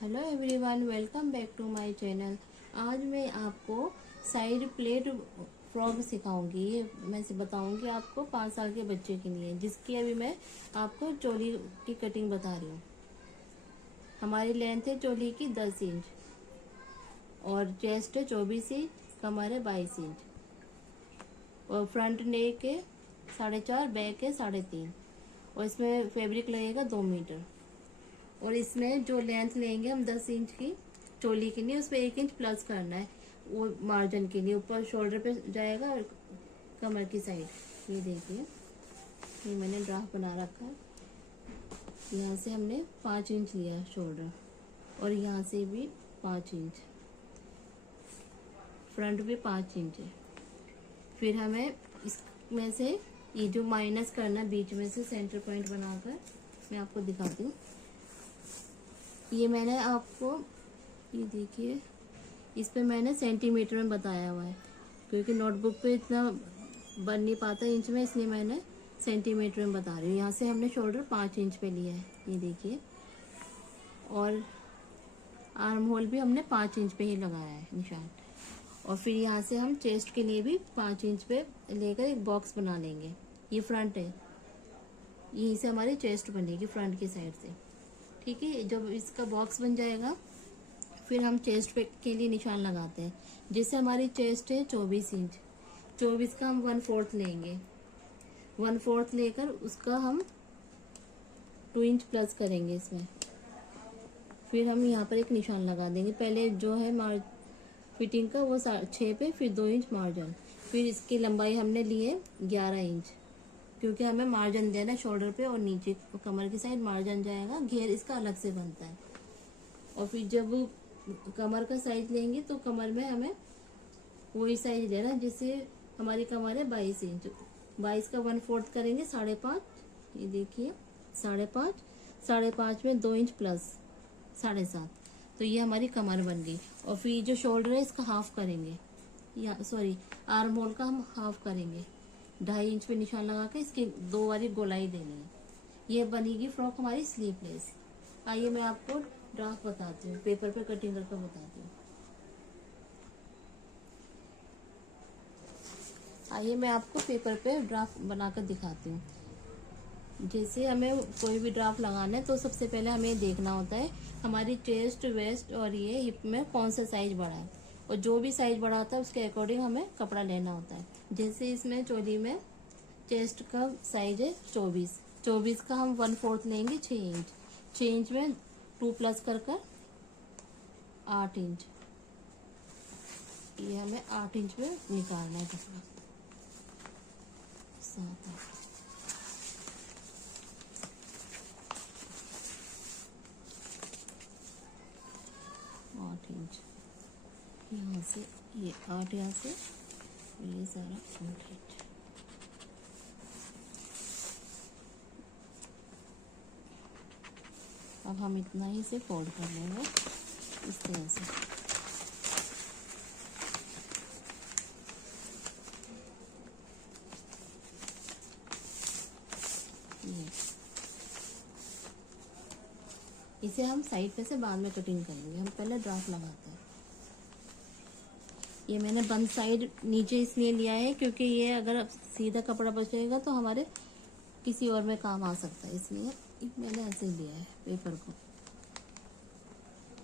Hello everyone, welcome back to my channel. आज मैं आपको साइड प्लेट फ्रॉक सिखाऊंगी। ये मैं बताऊंगी आपको 5 साल के बच्चे के लिए, जिसकी अभी मैं आपको चोली की कटिंग बता रही हूँ। हमारी लेंथ है चोली की 10 इंच और चेस्ट है 24 इंच, कमर है 22 इंच और फ्रंट नेक है 4.5, बैक है 3.5 और इसमें फैब्रिक लगेगा 2 मीटर। और इसमें जो लेंथ लेंगे हम 10 इंच की चोली के लिए, उस पर 1 इंच प्लस करना है। वो मार्जिन के लिए ऊपर शोल्डर पे जाएगा और कमर की साइड। ये देखिए, ये मैंने ड्राफ्ट बना रखा है। यहाँ से हमने 5 इंच लिया शोल्डर और यहाँ से भी 5 इंच, फ्रंट भी 5 इंच है। फिर हमें इसमें से ये जो माइनस करना बीच में से सेंटर पॉइंट बनाकर मैं आपको दिखाती हूँ। ये मैंने आपको, ये देखिए, इस पे मैंने सेंटीमीटर में बताया हुआ है क्योंकि नोटबुक पे इतना बन नहीं पाता इंच में, इसलिए मैंने सेंटीमीटर में बता रही हूँ। यहाँ से हमने शोल्डर 5 इंच पे लिया है, ये देखिए, और आर्म होल भी हमने 5 इंच पे ही लगाया है निशान। और फिर यहाँ से हम चेस्ट के लिए भी 5 इंच पे लेकर एक बॉक्स बना लेंगे। ये फ्रंट है, यहीं से हमारी चेस्ट बनेगी फ्रंट की साइड से। ठीक है, जब इसका बॉक्स बन जाएगा फिर हम चेस्ट पे के लिए निशान लगाते हैं। जैसे हमारी चेस्ट है 24 इंच, 24 का हम 1/4 लेंगे। 1/4 लेकर उसका हम 2 इंच प्लस करेंगे इसमें। फिर हम यहाँ पर एक निशान लगा देंगे। पहले जो है फिटिंग का वो 6 पे, फिर 2 इंच मार्जिन। फिर इसकी लंबाई हमने ली है 11 इंच, क्योंकि हमें मार्जिन देना है शोल्डर पे और नीचे कमर की साइड मार्जिन जाएगा। घेर इसका अलग से बनता है। और फिर जब कमर का साइज लेंगे तो कमर में हमें वही साइज लेना, जैसे हमारी कमर है 22 इंच, 22 का 1/4 करेंगे 5.5। ये देखिए 5.5, 5.5 में 2 इंच प्लस 7.5, तो ये हमारी कमर बन गई। और फिर जो शोल्डर है इसका हाफ करेंगे, या सॉरी आर्म होल का हम हाफ करेंगे। 2.5 इंच पे निशान लगा के इसकी 2 बारी गोलाई देनी है। ये बनेगी फ्रॉक हमारी स्लीवलेस। आइए मैं आपको ड्राफ्ट बताती हूँ, पेपर पे कटिंग करके बताती हूँ। आइए मैं आपको पेपर पे ड्राफ्ट बनाकर दिखाती हूँ। जैसे हमें कोई भी ड्राफ्ट लगाना है तो सबसे पहले हमें देखना होता है हमारी चेस्ट, वेस्ट और ये हिप में कौन सा साइज बड़ा है, और जो भी साइज बड़ा होता है उसके अकॉर्डिंग हमें कपड़ा लेना होता है। जैसे इसमें चोली में चेस्ट का साइज है 24, 24 का हम 1/4 लेंगे 6 इंच, 6 इंच में 2 प्लस कर 8 इंच। ये हमें 8 इंच में निकालना है कपड़ा। 7, 8 इंच यहाँ से, ये 8 यहाँ से, ये सारा 8 इंच। अब हम इतना ही से फोल्ड कर लेंगे इस तरह से। ये इसे हम साइड पे से बाद में कटिंग करेंगे, हम पहले ड्राफ्ट लगाते हैं। ये मैंने बंद साइड नीचे इसलिए लिया है क्योंकि ये अगर सीधा कपड़ा बचेगा तो हमारे किसी और में काम आ सकता है, इसलिए मैंने ऐसे ही लिया है पेपर को।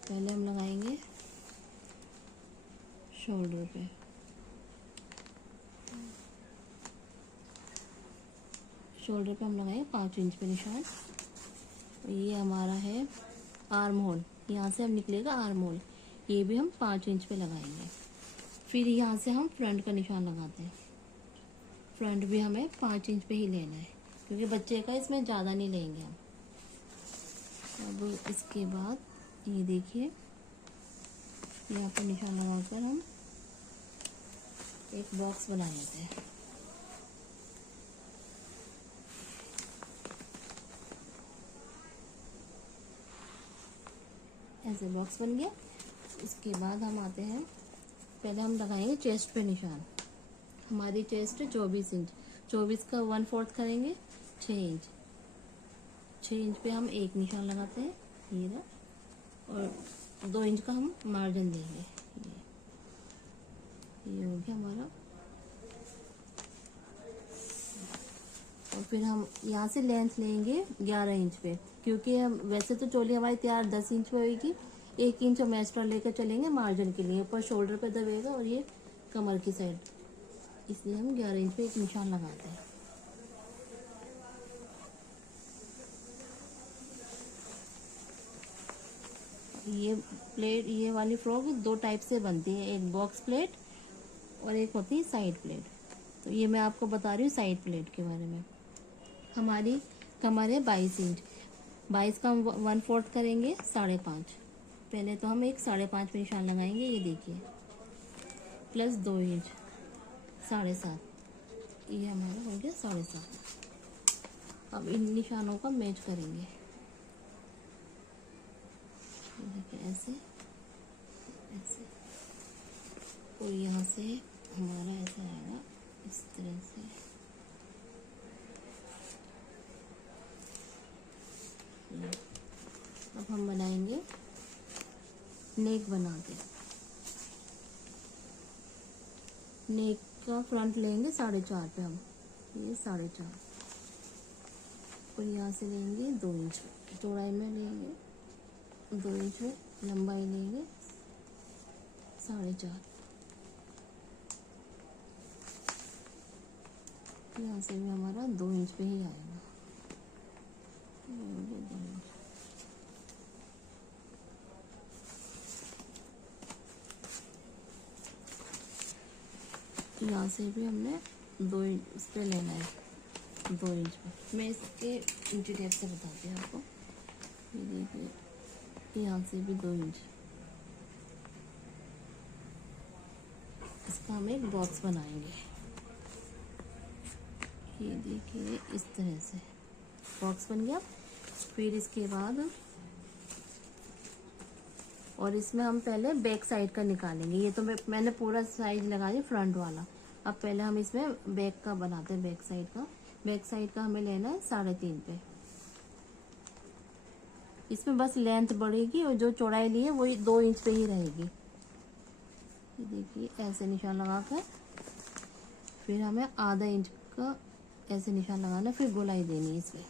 पहले हम लगाएंगे शोल्डर पे, शोल्डर पे हम लगाएंगे 5 इंच पे निशान। ये हमारा है आर्म होल, यहाँ से हम निकलेगा आर्म होल, ये भी हम 5 इंच पे लगाएंगे। फिर यहाँ से हम फ्रंट का निशान लगाते हैं। फ्रंट भी हमें 5 इंच पे ही लेना है क्योंकि बच्चे का इसमें ज़्यादा नहीं लेंगे हम। अब इसके बाद ये देखिए, यहाँ पर निशान लगाकर हम एक बॉक्स बना लेते हैं। ऐसे बॉक्स बन गया। इसके बाद हम आते हैं, पहले हम लगाएंगे चेस्ट पे निशान। हमारी चेस्ट है 24 इंच, 24 का 1/4 करेंगे 6 इंच, 6 इंच पे हम एक निशान लगाते हैं, ये रहा। और 2 इंच का हम मार्जिन देंगे। ये हो गया हमारा। और फिर हम यहाँ से लेंथ लेंगे 11 इंच पे, क्योंकि हम वैसे तो चोली हमारी तैयार 10 इंच पे होगी। 1 इंच हम एक्स्ट्रा लेकर चलेंगे मार्जिन के लिए, ऊपर शोल्डर पे दबेगा और ये कमर की साइड, इसलिए हम 11 इंच पे एक निशान लगाते हैं। ये प्लेट, ये वाली फ्रॉक 2 टाइप से बनती है, एक बॉक्स प्लेट और एक होती है साइड प्लेट। तो ये मैं आपको बता रही हूँ साइड प्लेट के बारे में। हमारी कमर है 22 इंच, 22 का हम 1/4 करेंगे 5.5। पहले तो हम एक 5.5 पे निशान लगाएंगे, ये देखिए, प्लस 2 इंच 7.5, ये हमारा हो गया 7.5। अब इन निशानों का मैच करेंगे, देखिए ऐसे ऐसे, और यहाँ से हमारा ऐसा आएगा इस तरह से। अब हम बनाएंगे नेक बना के। नेक का फ्रंट लेंगे 4.5 पे हम, ये 4.5, और यहाँ से लेंगे 2 इंच चौड़ाई में लेंगे, 2 इंच में लंबाई लेंगे 4.5। यहाँ से भी हमारा 2 इंच पे ही आएगा, 2 इंच। यहाँ से भी हमने 2 इंच इस पे लेना है, 2 इंच पे। मैं इसके इंची टेप से बताती हूँ आपको। ये देखिए, यहाँ से भी 2 इंच। इसका हम एक बॉक्स बनाएंगे, ये देखिए इस तरह से बॉक्स बन गया। फिर इसके बाद, और इसमें हम पहले बैक साइड का निकालेंगे। ये तो मैंने पूरा साइज लगा दिया फ्रंट वाला। अब पहले हम इसमें बैक का बनाते हैं, बैक साइड का। बैक साइड का हमें लेना है 3.5 पे। इसमें बस लेंथ बढ़ेगी और जो चौड़ाई ली है वही 2 इंच पे ही रहेगी। ये देखिए ऐसे निशान लगा कर फिर हमें आधा इंच का ऐसे निशान लगाना, फिर गोलाई देनी है इसमें।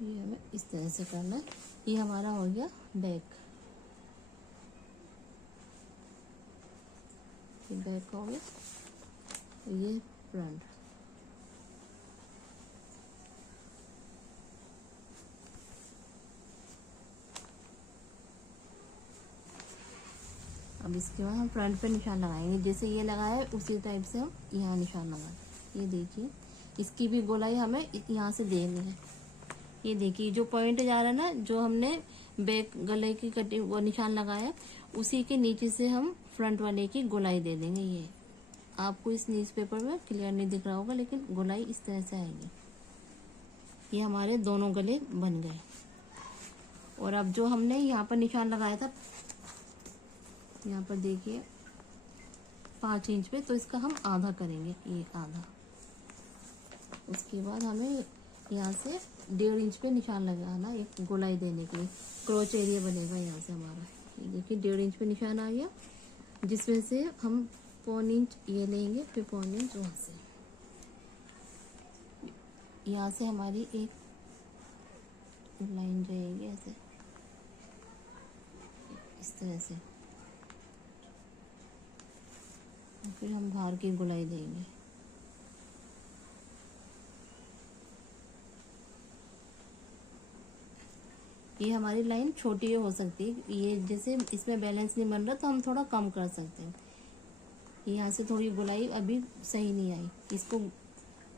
ये हमें इस तरह से करना है। ये हमारा हो गया बैक, ये बैक हो गया, ये फ्रंट। अब इसके बाद हम फ्रंट पे निशान लगाएंगे, जैसे ये लगाया है उसी टाइप से हम यहाँ निशान लगाएं। ये देखिए इसकी भी गोलाई हमें यहाँ से देनी है। ये देखिए जो पॉइंट जा रहा है ना, जो हमने बैक गले की कटिंग वो निशान लगाया, उसी के नीचे से हम फ्रंट वाले की गोलाई दे देंगे। ये आपको इस न्यूज़ पेपर में क्लियर नहीं दिख रहा होगा, लेकिन गोलाई इस तरह से आएगी। ये हमारे दोनों गले बन गए। और अब जो हमने यहाँ पर निशान लगाया था, यहाँ पर देखिए 5 इंच पे, तो इसका हम आधा करेंगे, ये आधा। उसके बाद हमें यहाँ से 1.5 इंच पे निशान लगाना, एक गोलाई देने के लिए क्रोच एरिया बनेगा यहाँ से हमारा। ये देखिए 1.5 इंच पे निशान आ गया, जिसमें से हम 1.25 इंच ये लेंगे, फिर 1.25 इंच वहाँ से। यहाँ से हमारी एक लाइन रहेगी ऐसे, इस तरह से। फिर हम बाहर की गोलाई देंगे। ये हमारी लाइन छोटी हो सकती है, ये जैसे इसमें बैलेंस नहीं बन रहा तो हम थोड़ा कम कर सकते हैं। यहाँ से थोड़ी गोलाई अभी सही नहीं आई, इसको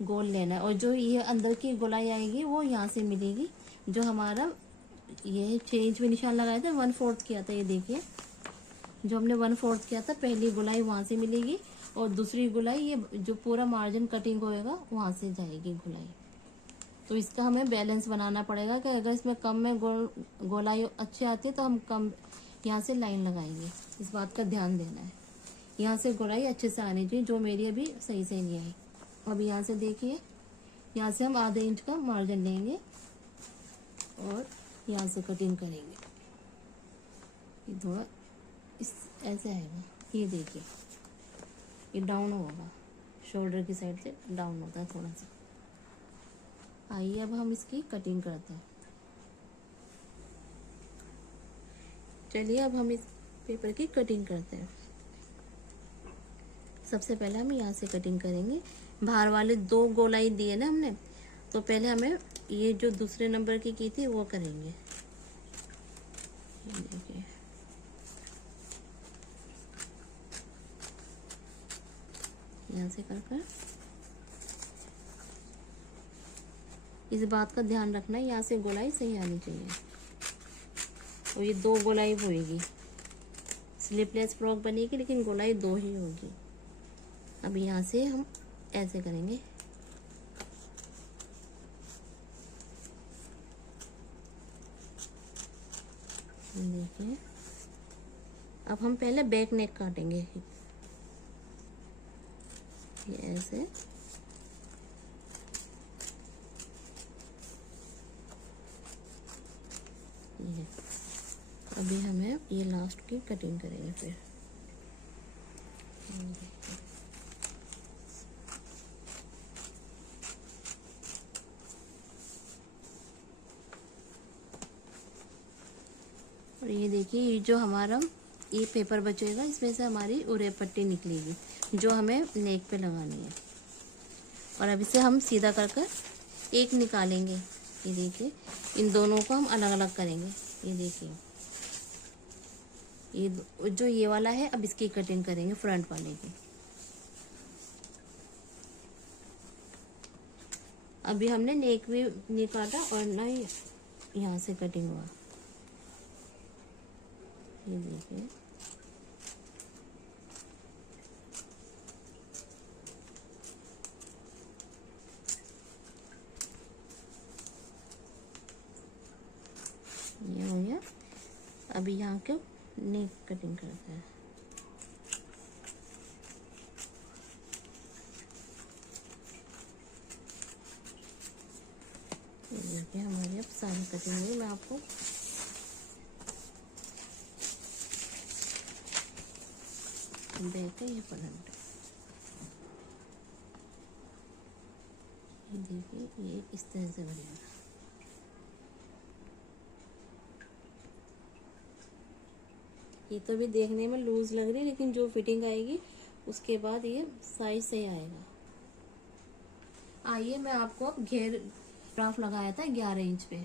गोल लेना है। और जो ये अंदर की गोलाई आएगी वो यहाँ से मिलेगी, जो हमारा ये 6 इंच में निशान लगाया था, 1/4 किया था। ये देखिए जो हमने 1/4 किया था, पहली गोलाई वहाँ से मिलेगी, और दूसरी गोलाई ये जो पूरा मार्जिन कटिंग होएगा वहाँ से जाएगी गोलाई। तो इसका हमें बैलेंस बनाना पड़ेगा कि अगर इसमें कम में गोलाई अच्छी आती है तो हम कम यहाँ से लाइन लगाएंगे। इस बात का ध्यान देना है, यहाँ से गोलाई अच्छे से आनी चाहिए, जो मेरी अभी सही से नहीं आई। अब यहाँ से देखिए यहाँ से हम आधे इंच का मार्जिन लेंगे और यहाँ से कटिंग करेंगे। ये थोड़ा इस ऐसे आएगा, ये देखिए ये डाउन होगा, शोल्डर की साइड से डाउन होता है थोड़ा सा। आइए अब हम इसकी कटिंग करते हैं। चलिए अब हम इस पेपर की कटिंग करते हैं। सबसे पहले हम यहाँ से कटिंग करेंगे। बाहर वाले 2 गोलाई दिए ना हमने, तो पहले हमें ये जो दूसरे नंबर की थी वो करेंगे। ये देखिए यहाँ से कर इस बात का ध्यान रखना है, यहाँ से गोलाई सही आनी चाहिए। और ये 2 गोलाई होगी, स्लीवलेस फ्रॉक बनेगी लेकिन गोलाई 2 ही होगी। अब यहाँ से हम ऐसे करेंगे। देखिए अब हम पहले बैक नेक काटेंगे, ये ऐसे। ये अभी हमें ये लास्ट की कटिंग करेंगे फिर। और ये देखिए ये जो हमारा ये पेपर बचेगा, इसमें से हमारी उरे पट्टी निकलेगी जो हमें नेक पे लगानी है। और अब इसे हम सीधा कर एक निकालेंगे। ये देखिए इन दोनों को हम अलग अलग करेंगे। ये देखिए ये जो ये वाला है, अब इसकी कटिंग करेंगे फ्रंट वाले की। अभी हमने नेक भी नहीं काटा और ना ही यहाँ से कटिंग हुआ। ये देखिए ये हो गया। अभी यहाँ के नेक कटिंग करते हैं। ये देखिए हमारी अब सारी कटिंग हुई। मैं आपको बैक है ये फ्रंट। ये देखिए ये इस तरह से बनेगा। ये तो भी देखने में लूज लग रही है, लेकिन जो फिटिंग आएगी उसके बाद ये साइज सही आएगा। आइए मैं आपको अब घेर ग्राफ लगाया था 11 इंच पे,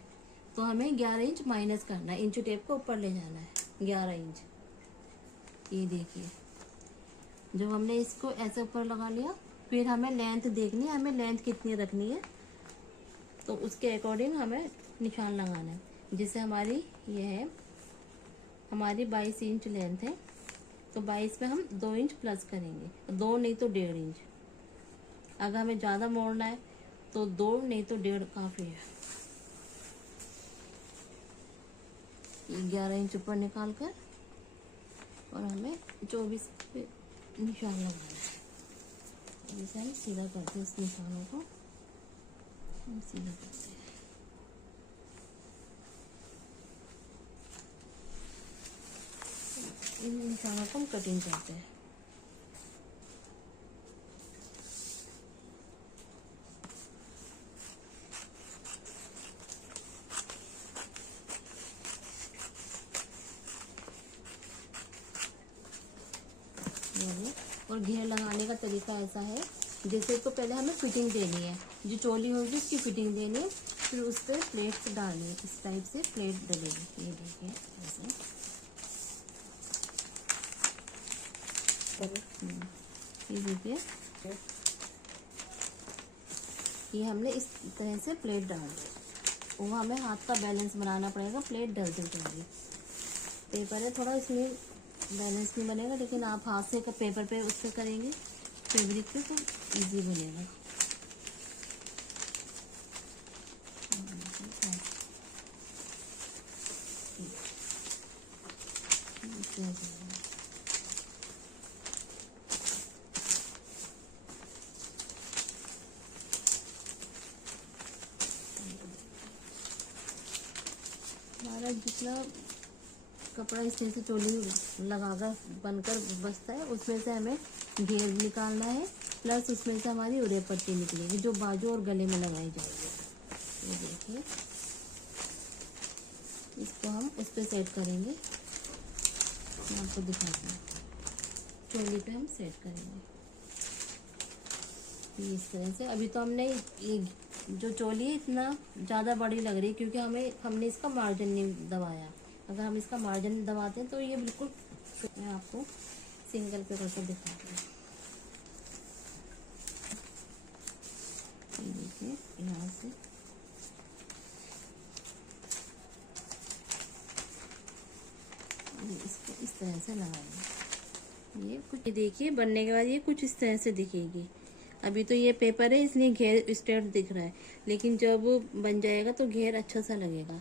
तो हमें 11 इंच माइनस करना है। इंच टेप को ऊपर ले जाना है 11 इंच। ये देखिए जब हमने इसको ऐसे ऊपर लगा लिया, फिर हमें लेंथ देखनी है, हमें लेंथ कितनी रखनी है, तो उसके अकॉर्डिंग हमें निशान लगाना है। जैसे हमारी ये है, हमारी 22 इंच लेंथ है, तो 22 पे हम 2 इंच प्लस करेंगे, 2 नहीं तो 1.5 इंच। अगर हमें ज़्यादा मोड़ना है तो 2 नहीं तो 1.5 काफ़ी है। 11 इंच ऊपर निकाल कर और हमें 24 पे निशान लगाना है। जैसे हम सीधा करते हैं, इस निशानों को हम सीधा करते हैं। इन निशानों को हम कटिंग करते हैं। और घेर लगाने का तरीका ऐसा है, जैसे तो पहले हमें फिटिंग देनी है, जो चोली होगी उसकी फिटिंग देनी है, फिर उस पर प्लेट्स डालनी है। इस टाइप से प्लेट डलेगी। ये देखिए ऐसे। ये देखिए ये हमने इस तरह से प्लेट डाल दी। वो हमें हाथ का बैलेंस बनाना पड़ेगा, प्लेट डलती रहेगी। पेपर है थोड़ा, इसमें बैलेंस नहीं बनेगा, लेकिन आप हाथ से पेपर पे उससे करेंगे फैब्रिक पे तो इजी बनेगा। हमारा जितना कपड़ा इस तरह से चोली लगाकर बनकर बचता है उसमें से हमें घेर निकालना है, प्लस उसमें से हमारी उड़े पट्टी निकलेगी जो बाजू और गले में लगाई जाएगी। ये देखिए, इसको हम उस पर सेट करेंगे। मैं आपको दिखाती हूँ, चोली पे हम सेट करेंगे इस तरह से। अभी तो हमने ये जो चोली है इतना ज़्यादा बड़ी लग रही है क्योंकि हमने इसका मार्जिन नहीं दबाया। अगर हम इसका मार्जिन दबाते हैं तो ये बिल्कुल, मैं आपको सिंगल पे करके दिखाती हूँ। देखिए यहाँ से इसको इस तरह से लगाएंगे। ये कुछ देखिए बनने के बाद ये कुछ इस तरह से दिखेगी। अभी तो ये पेपर है इसलिए घेर स्ट्रेट दिख रहा है, लेकिन जब बन जाएगा तो घेर अच्छा सा लगेगा।